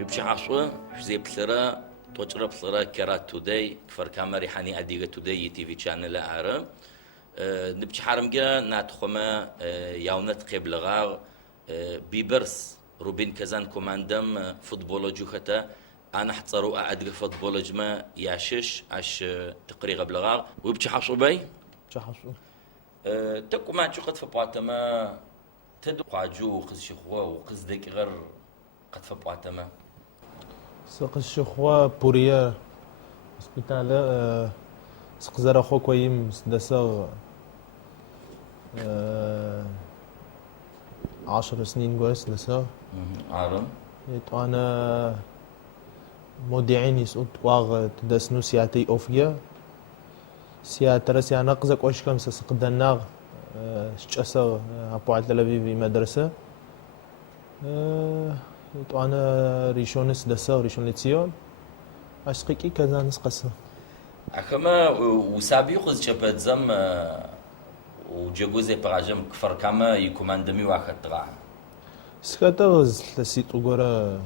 في بشعشوا زي بثرة توجر بثرة كرات توداي كفر كاميرا حني أديجة توداي تي في channel عرب نبتش حرمجة ناتخما ياونت قبل غار بيبرس روبين كزان كوماندم فوتبول جوختا أنا حتصروا أديجة فوتبول جما ياشش عش تقريبا بلغار وبتش حشوا بي شحشو تكو ما تشوقت في بواتما تدو قاجو وقز شخوا وقز ديك غير قد في بواتما سق الشخوة بوريا سبيتالا سقزر أخو كويم سدسا 10 سنين قوس لسا عارم أنا مودعين يسقط واغ تدسنو سياتي أوفيا سياترا سيانا قزك وش كم سسقد الناغ شاسا أبو على تل أبيب مدرسة أنا ريشونس دسا ريشون لتسيون أشقيكي كذا نسقسا أخما وسابي قز شبت زم وجوزي براجم كفر كما يكوماندمي واحد طلع سكاتغز لسيت وغورا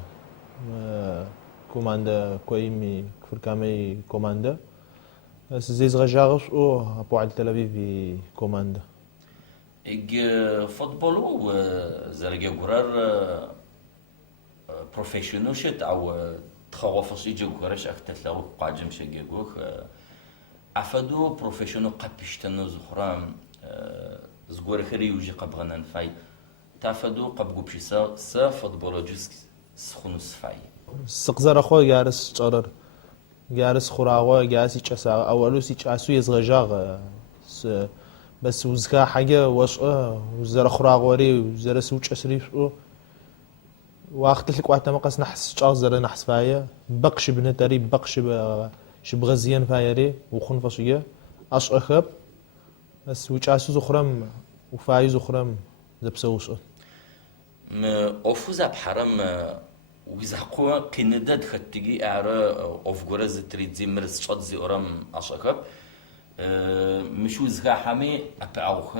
كوماندا كويمي كفر كامي كوماندا بس زيز غجاغش او أبو على تل أبيب كوماندا إج فوتبولو زرقة قرار بروفيشنال شت أو تخوف شيء جوكرش أكتر لو قاجم شيء جوك أفادو بروفيشنال قبيشتنا زخرام زغور خيري يوجي قبغنا نفاي تافادو قبقو بشيسا سا فوتبولو جوس سخنوس فاي سقزر أخو جارس تقرر جارس خراوة جارس يتشاسا أولو سيتشاسو يزغجاغ بس وزكا حاجة وشقة وزر خراغوري وزر سوتش أسريف وقت لك وقت ما قص نحس شاز زر نحس فايا بقش بنتري بقش شبغزيان فايري وخن فشية أش أخب بس وجاسو زخرم وفاي زخرم زبسوش أوفوز بحرم وزقوا كندد خدتجي أعرى أوف جرز تريد زي مرس شاد زي أرم أش أخب مشو زكا حامي أبعوخ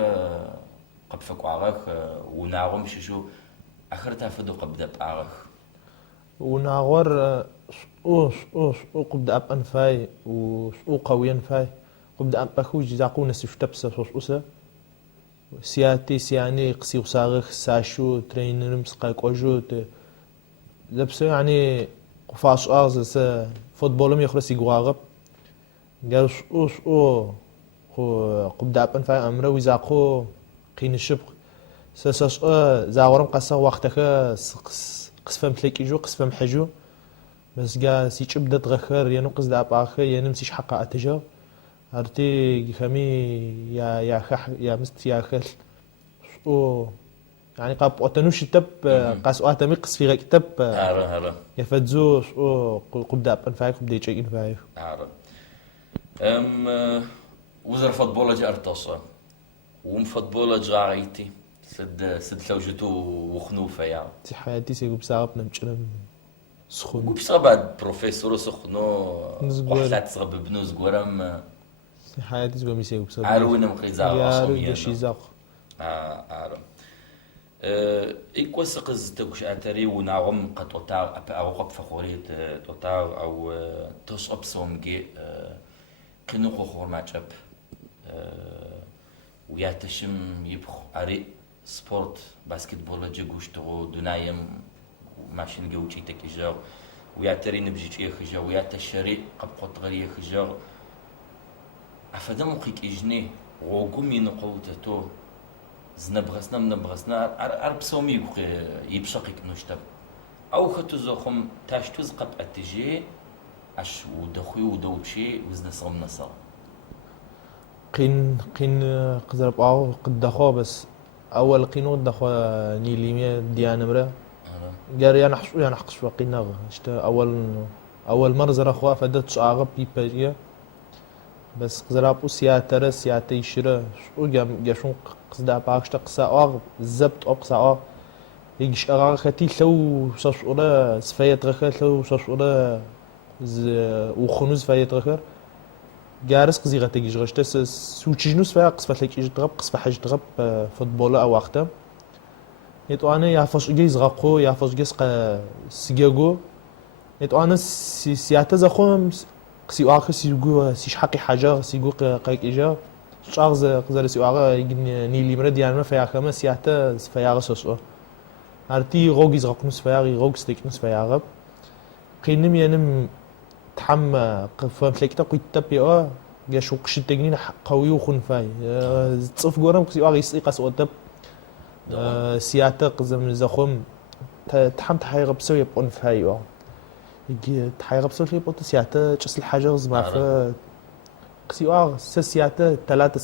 قد فكوا عغخ ونعوم شو آخرتها فدو قبضة بعرخ وناغور او قبض أب أنفاي او قوي فاي قبض أب أخوج زاقو نسيف تبسا أوسا سياتي سياني قسي وصاغخ ساشو ترينرم سقاك أوجو لبسو يعني قفاش أغز فوتبولم يخرس يقواغب قالش او قبض أب أنفاي أمره ويزاقو قين الشبق ساساش زاورم قصة وقتك قسفم تلاقي جو قسفم حجو بس جا سيج بدت غخر ينو قصد أباخر ينمسيش حقا أتجا هرتي خمي يا خح يا مست يا خل او يعني قاب أتنوش تب قاس أتمي قص في غيك تب هلا يفدزو او قبض أب أنفايك قبض يجي إنفايك عارف وزر فوتبول جا أرتصا فوتبول جا عيتي سد لوجتو وخنوفة يا تي حياتي سيقوب ساعة بنمشلم سخون قوب صعب بروفيسور سخنو نزغور. وحلات صغب بنوز قرم تي حياتي سيقوم يسيقوب ساعة عرونا مقيزا يا وصوميانا رجل زاق عارف إيكو سقز تقش أتري ونعوم قد أطاع أو قب فخوريت أطاع أو تصب سومجي كنو خور ماتشاب وياتشم يبخ أري سبورت باسكتبول جوش تو دنايم ماشين جوشي تكجاو وياتري نبجي خجا وياتشري قب قطغري خجا أفدم قيك إجني وقومي نقوتتو زنبغسنا أرب سومي يبشقك نشتب أو خطو زخم تاشتوز قب أتجي أش ودخوي ودوبشي وزن صغم نصا قين قزرب أو قد دخوا بس أول قينو دخوا نيليمية ديان مرة قال يا نحش يا نحقش وقينا اشت أول مرة زر أخوا فدت شعاغب بيبريا بس قزرب سياتر سياتي شرا شو جاشون قصدا باكشتا قصا أغ زبط أو قصا أغ يجش أغا ختي لو شاشورة سفيت غخر لو شاشورة وخنوز فايت غخر جارس قزيغة تيجي غشتس سوتشينوس فيها قصفة لك إيش تغب قصفة حاجة تغب فوتبول أو وقتها يتو أنا يعفش جيز غاقو يعفش جيز سجاجو أنا سياتا زخم سي واقع سي حقي حاجة سي جو قايك إيجا شغز قزر سي واقع نيلي مرد يعني ما فيها كمان سياتا فيها سوسو أرتي غوجيز غقنس فيها غوج ستيكنس فيها قينم ينم تحم فهم سلكتا قيت تبي جاش وقش التجنين قوي وخن فاي تصف جورم قصي واقع يسقي قص وتب سياتا قزر من زخم تحم تحير بسوي يبقون فاي تحير بسوي في بوت سياتا جس الحاجة غزما ف قصي واقع سياتا ثلاثة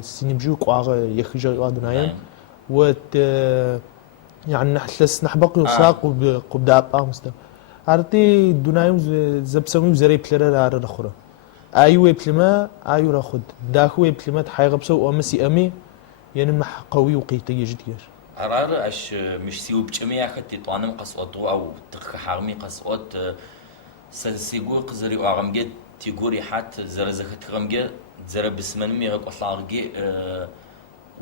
سين بجو قواغ يخجر وادنايم وت يعني نحلس نحبق يساق وبدا أبقى مستوى أرتي دنايم زبسوي وزري بلرا لار الأخرى أيوة بلما أيوة راخد داخوي بلما تحير بسوي ومسي أمي يعني مح قوي وقيت يجدير أرار أش مش سيو بجميع خدي طانم قصوتو أو تخ حرمي قصوت سيقول قزري وعمجد تيقولي حتى زرزخت غمجد زر بسمن مي قصارجي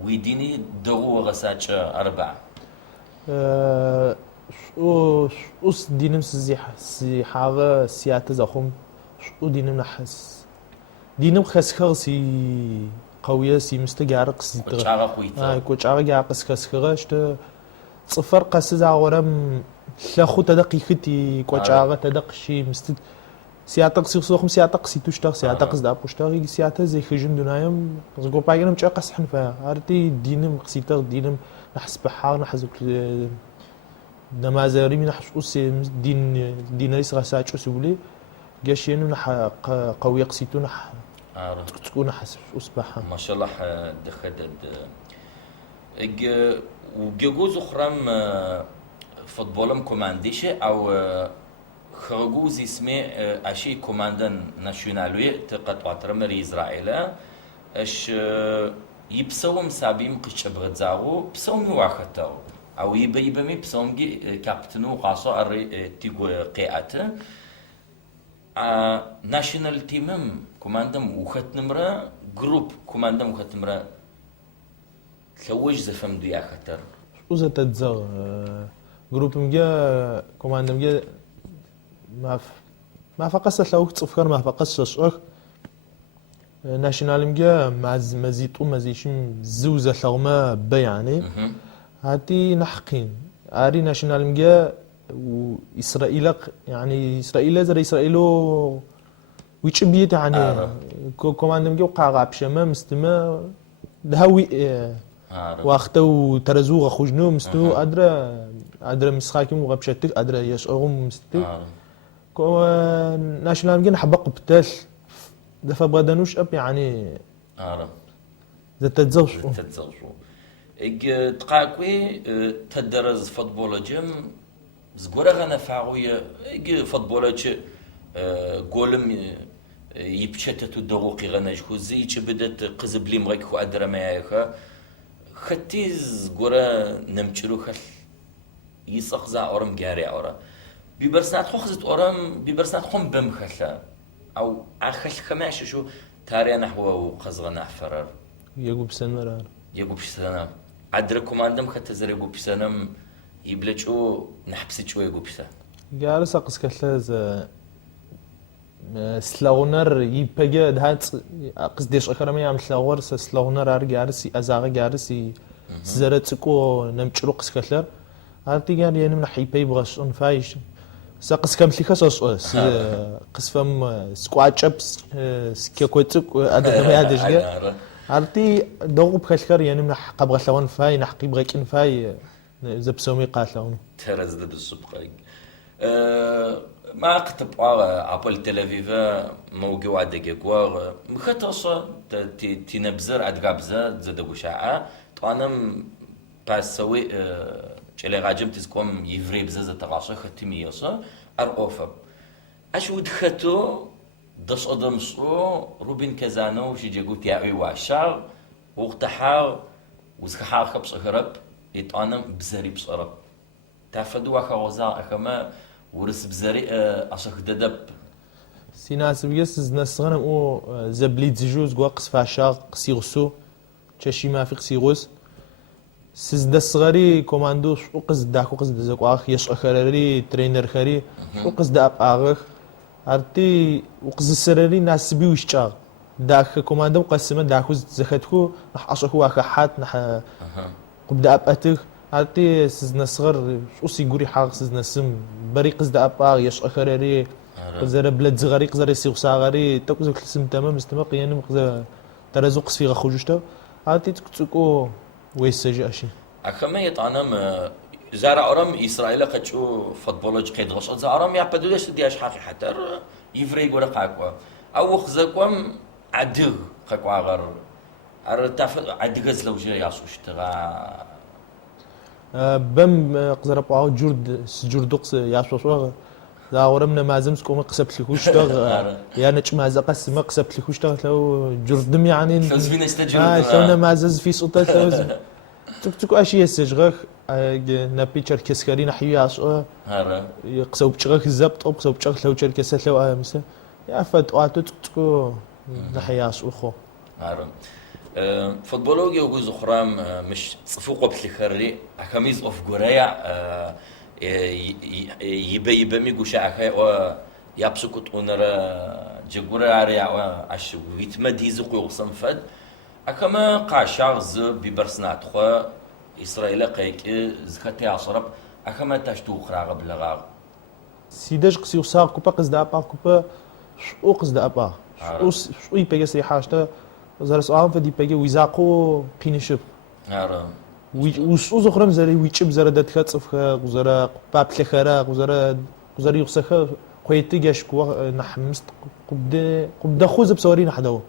ويديني دغو غساج أربعة أس دينم سي حاجة سياتة زخم شو دينم نحس دينم خسخر سي قوية سي مستجارق سي كوتشارا خويتا كوتشارا جاقس خسخر شت صفر قس زاورم لاخو تدقي ختي كوتشارا تدق شي مست سياتق سي سوخم سياتق سي توشتاق سياتق زدا بوشتاق سياتا زي خجن دنايم زغو باينم تشقس حنفا ارتي دينم قسيتق دينم نحس بحار نحزك نمازري من حس دين ريس غساچو سولي جاشينو نح قوي قسيتو نح تكون حسب اصبح ما شاء الله دخدد وجوز اخرم فوتبولم كومانديش او خرجوز اسمه اشي كوماندن ناسيونالوي تقطع ترمري اسرائيل اش يبسوم سابيم قشبغت زاغو بسوم واختاو او يبمي بسومجي كابتنو قاصو اري تيغو قياته ناشونال تيمم كوماندم وخت نمره جروب كوماندم وخت نمره ثوج زفم دو خطر وزا تتزغ جروب مجا كوماندم مجا ما فقس لو تصفر ما فقس صخ ناشونال مجا مزيتو مزيشم زوزة ثغمة بيعني هاتي نحقين اري ناشونال مجا وإسرائيل يعني إسرائيل زر إسرائيلو ويتشبيت يعني كوماندم جو قاعة بشمة مستمع دهوي واختو ترزوغ خجنو مستو أدرى مسخاكم وغبشتك أدرى يشعرهم مستو كو ناشونال مجا نحبق بتال دفع بغدانوش أب يعني ذا تتزوجوا تقاكوي تدرز فوتبول جيم زغورا غنا فاويه فوتبولج جولم يبشتت دقوقي غنا جو زي بدت قزب لي مغيك ادرا ما ياخا ختي زغورا نمچرو خل يسقزا اورم غاري اورا بيبرسنات خوخزت اورم بيبرسنات خم بمخلا او اخل خماش شو تاري نحو وقزغنا فرر يغوب سنرار يغوب سنه ادركم عندهم ختزر يغوب سنم يبلچو نحبسچو يغوبسا جالس اقص كلاز سلاونر يبقى دهات قصديش اخرام يعمل سلاور سلاونر ار جالس ازاغ جالس زرتكو نمچرو قص كلر ارتي جال يعني من حيبي بغش اون فايش سقس كم ليكاس قسفم سكواتشبس سكيكوتك ادم يادجا ارتي دوغ بخلكر يعني من قبغ لون فاي نحقي بغيكن فاي زبسومي قاتلون ترزد السبقي ما كتب ابل تل افيف موقع دقيقه مختصه تنبزر ادغابزه زدغو شاعه طانم باسوي چلي غاجم تسكم يفري بزز تقاشه ختمي يوسا اروفب اشو دختو دش ادمسو روبين كزانو شيجو تياوي واشار وقتها وزخها خبص هرب يطانم بزري بصرب تفدوا خوزا اخما ورس بزري اشخ ددب سيناس بيس نسغن او زبليت زجوز واقص فاشا قسيغسو تشي ما في قسيغوس سيزدس غري كوماندو شو قصد داكو قصد زقواخ يش أخرري ترينر خري شو قصد أب آغخ أرتي وقصد سرري ناس بيوش تاغ داك كوماندو قسمة داكو زختكو نح أشكو أخحات نح قبد أب أتخ أرتي سيزنا صغر شو سيقولي حاغ سيزنا سم بري قصد أب آغ يش أخرري قزر بلد زغري قزر يسيغ ساغري تاكو زك السم تمام استمق يعني مقزر ترزق في غخوجشتو أرتي تكتكو ويسجي أشي أكمل يطعنم زارع أرم إسرائيل قد شو فوتبولج قيد غش زارم يا بدولش دياش حقي حتى يفرق ولا قاقوا أو خزقهم عدغ قاقوا غر أرتاف عدغ زلوجة ياسوش تغا بم قزر باو جورد سجوردقس ياسوس لا ورمنا مازمس كوم قسبت لكوش تغ يا نج ماز قسم قسبت لكوش تغ لو جردم يعني فزفين استجرد شلون مازز في صوته تكتكو أشي يسجغ نبي تشركسكري نحيو ياسو يقسو بشغك الزبط أو قسو بشغك لو تشركسات لو مثلا يا فد واتو تكتكو نحيو ياسو خو فوتبولوجي وجوز أخرام مش صفوق بتلخري أكميز أوف جوريا يبي ميجوش أخي و يابسكوت أونرا جوريا عريا وعش ويتمدي زقو يقسم فد أكما قاشاغ ز ببرسنات خو إسرائيل قيك زكتي عصرب أكما تشتو خراغ بلغاغ سيداج قسيو ساق كوبا قصد أبا كوبا شو قصد أبا شو يبقى سي حاجته زرس آم فدي بيجي ويزاقو قينشب وشو زخرم زري ويشب زرا دتخت صفخه وزرا بابل خرا وزرا يخسخه قويتي جاشكو نحمست قبدا خوز بصوري نحدو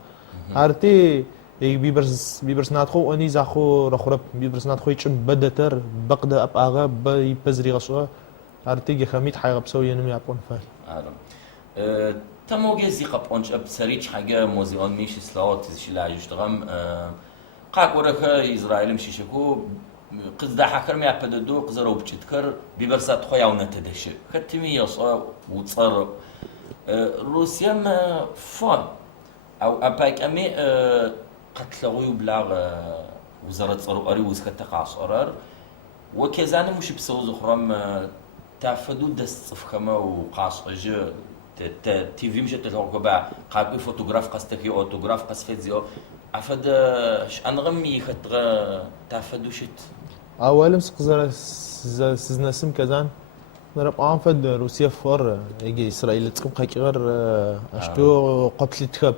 عرتي بيبرس ناتخو اني زاخو رخرب بيبرس ناتخو يشم بدتر بقدا اب اغا بيبزري غشوا عرتي خميت حاجه بسوي ينم يابون فال تموجي زي قبونش بسريج حاجه موزيون ميش سلاوت شلا يشتغم قاك ورخه اسرائيل مشي شكو قصدا حكر ما يبددو قزرو بتشتكر بيبرسات خويا ونتدش ختمي يصا وتصر روسيا ما فون او اباك امي قتلوا يبلغ وزاره صرو اري وسكت قاصرر وكذا مش بسو زخرم تافدو دس صفخما وقاصج تي في مش تلقى قاقي فوتوغراف قستكي اوتوغراف قسفزيو عفد انغمي خطغ تافدو شت اولم سقزر سزنا سم كزان نرب انفد روسيا فور يجي اسرائيل تقم قاقير اشتو قتل تخب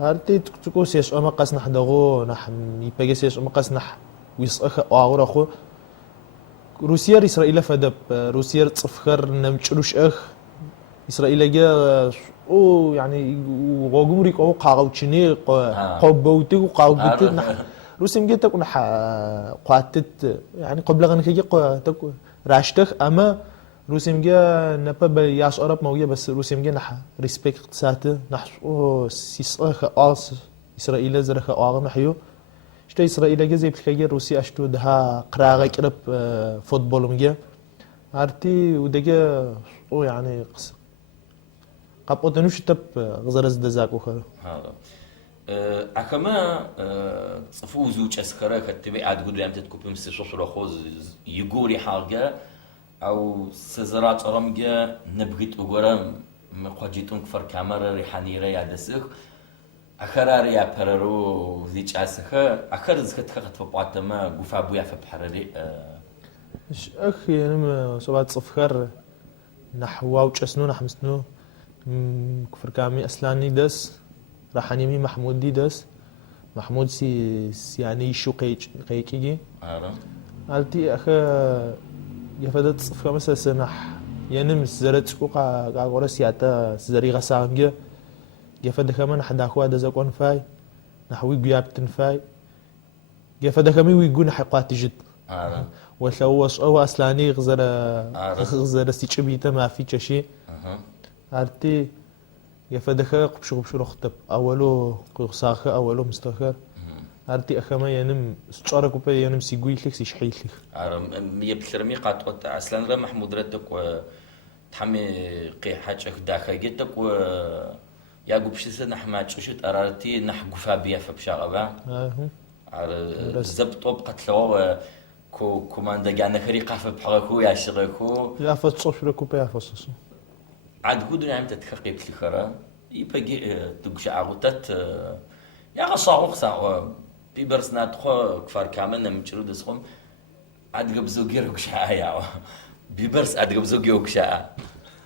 هارتي تكتكو سيش اما قاس نحدغو نح يبقى سيش اما قاس نح ويسخ اغور اخو روسيا اسرائيل فدب روسيا تصفخر نمچلوش اخ اسرائيل جا او يعني وغومري قو قاوچني قوبوتي وقاوبت نح روسيا مجيت تكون قاتت يعني قبل غنكي تكو راشتخ اما روسيا مجا نبا ياش أوروب موجة بس روسيا مجا نح ريسبكت ساته نح أو سيسخ أص إسرائيل زرخ أعظم حيو شتى إسرائيل جا زي بتلاقي روسيا أشتو ده قراغة كرب فوتبول مجا عرتي ودجا أو يعني قص قبض نوش تب غزرز دزاك وخر أكما صفو زوج أسكرة كتبي عاد قدر يمتد كوب مستشفى رخوز يجوري حاجة أو سزرات رمجة نبغيت أقولهم مقاجيتهم كفر كاميرا ريحاني ريا دسخ أخرار يا بررو ذيك أسخة أخر زكت خت فبعتما جوف أبويا فبحرري إيش أخي يعني سبعة صفر نحو وجسنو نحمسنو كفر كامي أسلاني دس رحانيمي محمود دي دس محمود يعني شو قيكيجي قالتي أخا يفدت صفر مثلا سنح يعني زرت سكوكا قاعورة سياتا زري غسانجة يفد كمان حدا أخوة دزاكون فاي نحوي جيابتن فاي يفد كمان ويجون حقات جد وشوش أو أسلاني غزر سيتشبيته ما في شيء عرتي يفدك قبشو رختب أولو قصاخ أولو مستخر عرتي أخما ينم استشارك وبي ينم سيقوي لك سيشحي لك يبتلرمي قاطوت أصلا را محمود رتك و تحمي قي حاجة داخل جتك و يا قبش سنة حماج وشت أرارتي نحقو فابيا فبشاغبا زبط طوب قتلوا كوماندا جانا خريقة في بحركو يا شركو يا فتصوف لكو بيا فصص عاد هودو نعم تتخقي بتلخرا يبقى تقش عروتات يا غصاو خصا بيبرس ناتخو كفار كامل نمشرو دسخم عاد قبزو غير وكشا يا بيبرس عاد قبزو غير وكشا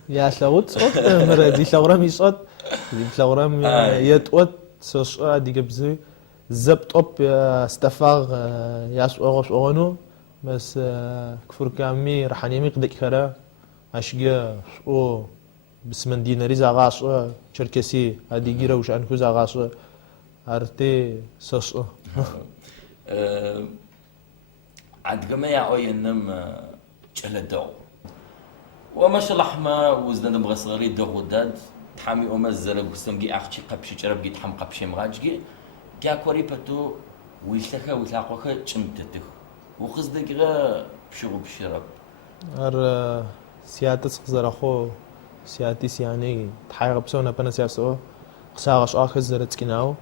يا شلوت صوت مرة دي شلورم يصوت دي شلورم يتوت سوس دي قبزو زبط أب استفاغ ياس أغوش أغنو بس كفر كامي رحانيمي قدك خرا أشجع أو بس من ديناري زغاس شركسي هادي جيرا وش أنكو زغاس أرتي سوس عاد قما يا أوي إنم جلدو وماش لحمة وزنا نبغى صغيري دغوداد تحامي أمز زرق وسمجي أختي قبشي جرب جيت حم قبشي مغاجي جا كوري بتو ويلتخا ويلاقوخا جمتتخ وخزدك غا بشغو بشرب سياتة سخزر أخو سياتيس يعني تحايق بسونا بنا سياسو قساغش آخر زرت كناو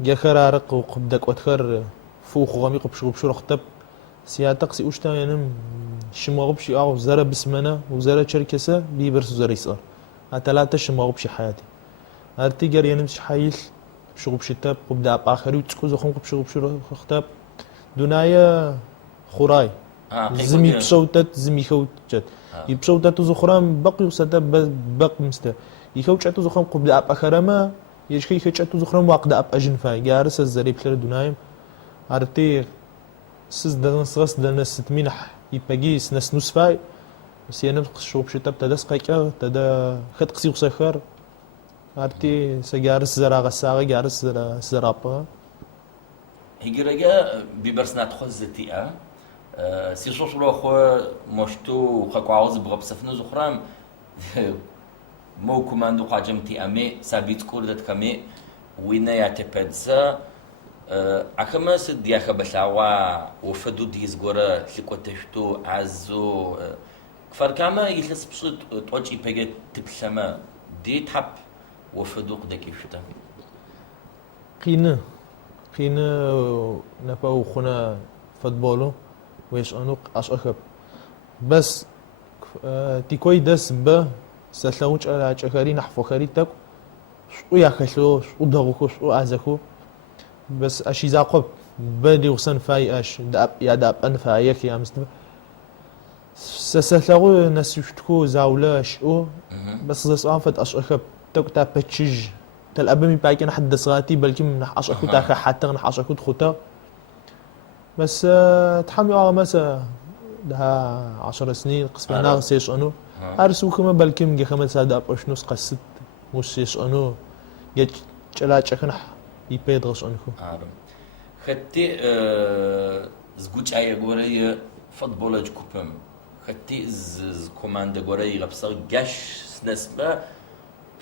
جا خرارق وقبدك وتخر فوق غميق بشغو بشور اختب سياتة قسي اوشتا ينم شماغو بشي آغو زرا بسمنا وزرا شركسة بيبرسو زري صار هتلاتة شماغو بشي حياتي هرتي جار ينمش حيل بشغو بشي تاب قبدا أب آخري وتسكو زخون بشغو بشور اختب دونايا خوراي زمي بصوتات زمي خوتات يبصوتات زخرام بقي وستا بق مستا يخوتشاتو زخرام قبدا أب آخرما يشكي يخوتشاتو زخرام واقدا أب أجن فاي جارس الزري بلر دونايم هرتي سز دان سغس دان ستمينح يبقي سنس نص فاي بس ينبقى شو بشتاب تدا سقيقة تدا خد قصي وسخر هرتي سجارس زرا غساغ جارس زرابا هيجرجا بيبرسنات خزتي سيشوش لو خو مشتو خكو عاوز بغب سفنو زخرام مو كوماندو قاجمتي امي سابيت كوردت كمي وينا ياتبدزا أكما سد يا خبشاوا وفدو ديز غورا لكوتشتو عزو كفر كاما يلس بصوت توجي بيجي تبسما دي تحب وفدو قدك يفتا قينا نباو خونا فوتبولو ويش انو اشخب بس تيكوي دس ب سلونج على چخري نحفو خري تك ويا خشلو ودغوكو وازكو بس اشي زاقب بدي وصن فاي اش يا داب ان فايك يا مستبا سسلغو نسيشتكو زاولاش او بس زس انفت اشخب تك تا بتشج تلابمي باكي حد صغاتي بلكي من اشخو تا حتى نح اشخو تخوتا بس تحمي مسا لها 10 سنين قسم ناقص ايش انو ارسو كما بلكي مجي خمس هذا ابش نص قست مش ايش انو جت چلاچ خنح يبيدغش انكو خدتي زغوچ اي غوري فوتبولج كوبم خدتي ز كوماند غوري غبصر جاش سنسبه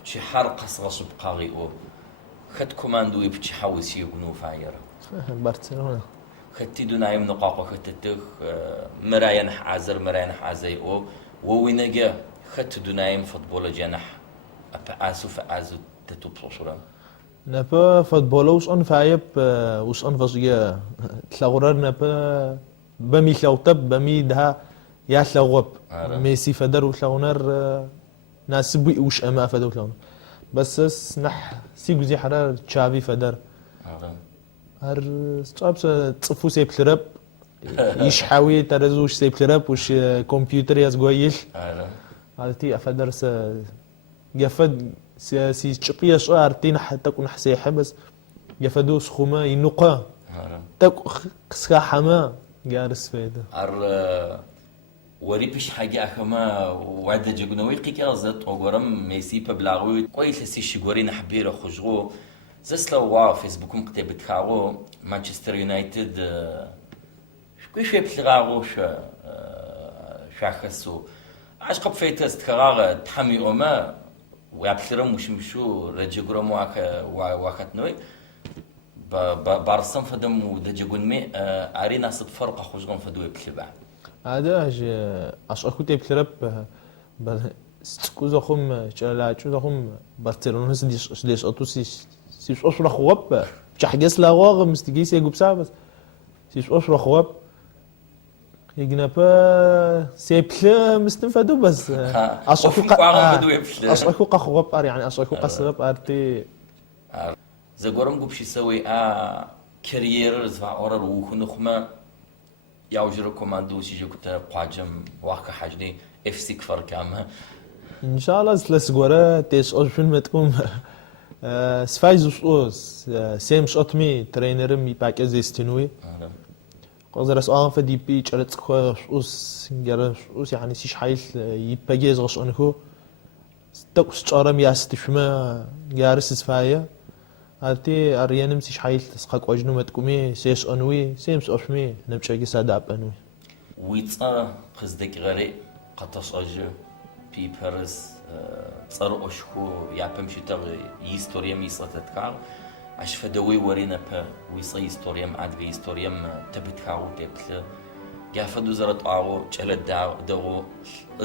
شي حرقه صغص بقاغيو خد كوماندو يبچ حوس يغنو فاير برشلونه خدتي دونايم نقاقو خدتك مراين حازي او ووينجا خدت دونايم فوتبولج جنح اسو فازو تتوبصورم نبا فوتبولوس ان فايب وس ان فزيا تلاغرر نبا بمي خلوتب بمي ده يا خلوب ميسي فدر وشلونر ناسبي وش اما فدر وشلون بس نح سيغزي حرار تشافي فدر هر صابس تصفو سيبلرب يشحاوي ترزوش سيبلرب وش كمبيوتر يزغويش هالتي افدر س يفد سي تشقيا شعر تين حتى كون حسيحه بس يفدو سخوما ينقا تك قسكا حما جارس فيدا وريبش حاجه اخما وعد جغنوي قيكا زت اوغرم ميسي ببلاغوي كويس سي شغوري نحبيره خجرو زسلو واو فيسبوكم كتبت خاو مانشستر يونايتد شكوي بتلغاو شاخسو عشق فيتست خراغ تحمي اوما ويابشرم مشو رجغرم واخت نوي بارسم فدم ودجغون مي ارينا صد فرق خوجغم فدو بلبع هذا اشكو تبلرب سكوزخم چلاچوزخم برشلونه ديش اتو سي اصلا خوب بحجس لا واغ مستجيس يجوب سابس سيش أشرح خواب يجنبا سيبل مستنفدو بس أشرحو قخواب أر يعني أشرحو قصرب أرتي زغورم قبش يسوي كارير زفع أورر وخنخما ياوجر كوماندو سيجي كتا قاجم واقع حاجني اف سي كفر كامه إن شاء الله سلس غورا تيش أشفن متكم سفايز أوس سيمش أطمي ترينرم يباك أزيستنوي قصدر سؤال فدي بيج على تخوش أوس جرش أوس يعني سيش حيل يباجيز غش أنكو تقص شارم ياستشما جارس سفاية هاتي أريانم سيش حيل تسقق وجنو متكمي سيش أنوي سيمش أشمي نمشي ساداب أنوي ويتصا خزدك غري قطش أجر بيبرز صار أشكو يعبم شتى يستوريم يسقطتكار عش فدوي ورينا ب ويصي يستوريم عاد في يستوريم تبتكاو تبل جافدو زرت عاو جلد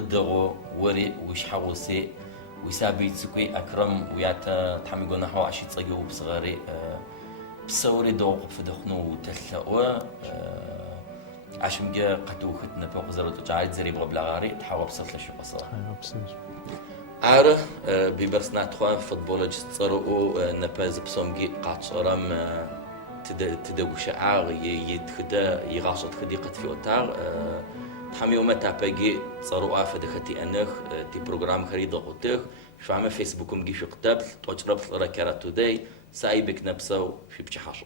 دعو وري وش حوسي ويسابي تسكوي أكرم وياتا تحميقونا حوا عشي تصيقو بصغاري بصوري دوق فدخنو تلقوا عشان جا قتو ختنا فوق زرت جايد زري بغبلغاري تحاول بصلت لشو قصار عاره ببرسنا تخوا فوتبول جتصرو نباز بسومجي قاصرم تدوش عار يدخدا يغاصت خدي قد في اوتار تحميو متى باجي صاروا افدختي انخ تي بروجرام خريد غوتر شو عم فيسبوكم جي في قتاب توجرب ركرات توداي سايبك نبسو في بشحاشو